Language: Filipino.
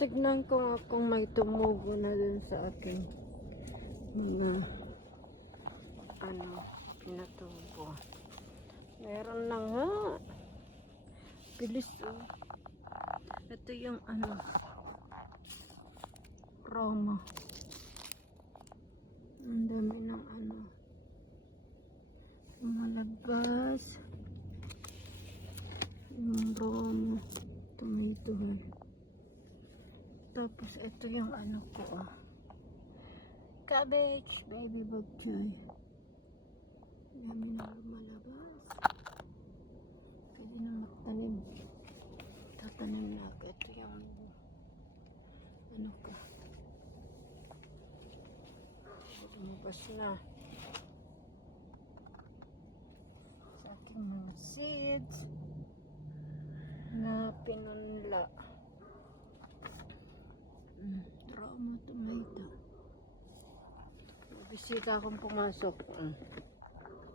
Tignan ko nga kung may tumubo na dun sa aking mga pinatubo. Meron na nga. Bilis oh. Ito yung Roma. Ang dami ng malabas. Yung Roma. Tomato. Tapos ito yung ko cabbage, baby bok choy. Dami na lumalabas. Pwede na magtanim. Tatanim na ako. Ito yung lumabas na sa aking mga seeds na pinunla. Roma tomato. Bisita akong pumasok.